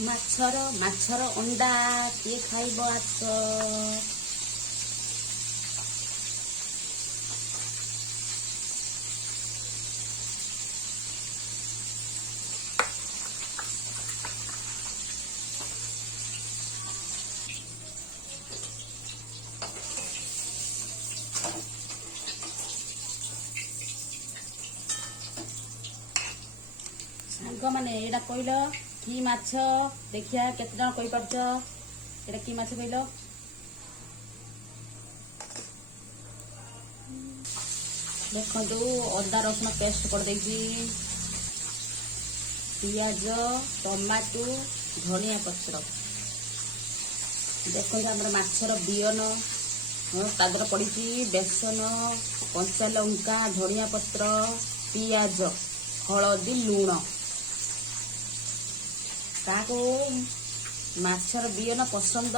ମାଛର ଅଣ୍ଡା କିଏ ଖାଇବ ଆସ। ସାଙ୍ଗ ମାନେ ଏଇଟା କହିଲ କି ମାଛ ଦେଖିଆ କେତେ ଜଣ କହି ପାରୁଛ ଏଇଟା କି ମାଛ କହିଲ। ଦେଖନ୍ତୁ ଅଦା ରସୁଣ ପେଷ୍ଟ କରିଦେଇଛି, ପିଆଜ ଟମାଟୋ ଧନିଆ ପତ୍ର। ଦେଖନ୍ତୁ ଆମର ମାଛର ବିହନ ତା ଦେହରେ ପଡ଼ିଛି, ବେସନ କଞ୍ଚା ଲଙ୍କା ଧନିଆ ପତ୍ର ପିଆଜ ହଳଦୀ ଲୁଣ। ତାକୁ ମାଛର ବିହନ ପସନ୍ଦ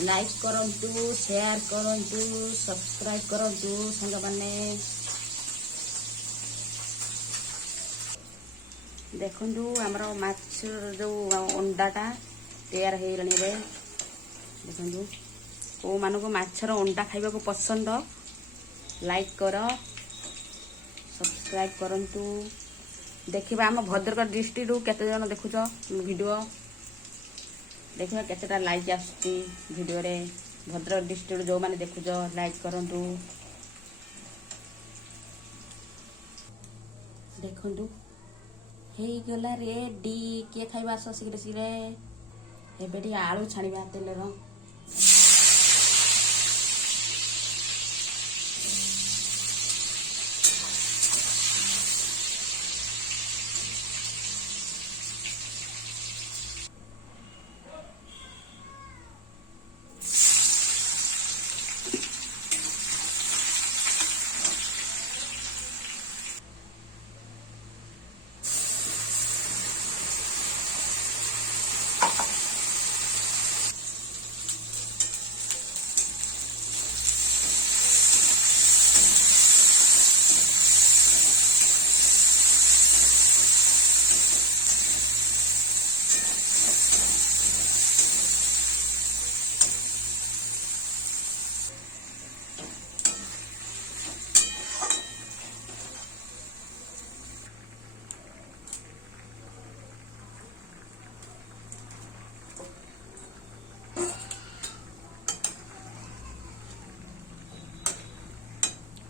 ଲାଇକ୍ କରନ୍ତୁ, ସେୟାର କରନ୍ତୁ, ସବସ୍କ୍ରାଇବ କରନ୍ତୁ ସାଙ୍ଗମାନେ। ଦେଖନ୍ତୁ ଆମର ମାଛର ଯେଉଁ ଅଣ୍ଡାଟା ତૈୟାର ହେଇଗଲାଣି। ଏବେ ଦେଖନ୍ତୁ କେଉଁମାନଙ୍କୁ ମାଛର ଅଣ୍ଡା ଖାଇବାକୁ ପସନ୍ଦ ଲାଇକ୍ କର, ସବସ୍କ୍ରାଇବ କରନ୍ତୁ। ଦେଖିବା ଆମ ଭଦ୍ରକ ଡିଷ୍ଟ୍ରିକ୍ଟରୁ କେତେ ଜଣ ଦେଖୁଛ ଭିଡ଼ିଓ, ଦେଖିବା କେତେଟା ଲାଇକ୍ ଆସୁଛି ଭିଡ଼ିଓରେ। ଭଦ୍ରକ ଡିଷ୍ଟ୍ରିକ୍ଟରୁ ଯେଉଁମାନେ ଦେଖୁଛ ଲାଇକ୍ କରନ୍ତୁ। ଦେଖନ୍ତୁ ହେଇଗଲା ରେଡି, କିଏ ଖାଇବା ଆସ ଶୀଘ୍ର ଶୀଘ୍ର। ଏବେ ଟିକେ ଆଳୁ ଛାଣିବା ତେଲର।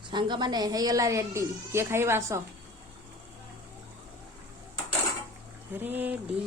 ସାଙ୍ଗମାନେ ହେଇଗଲା ରେଡି, କିଏ ଖାଇବା ଆସ। ରେଡି।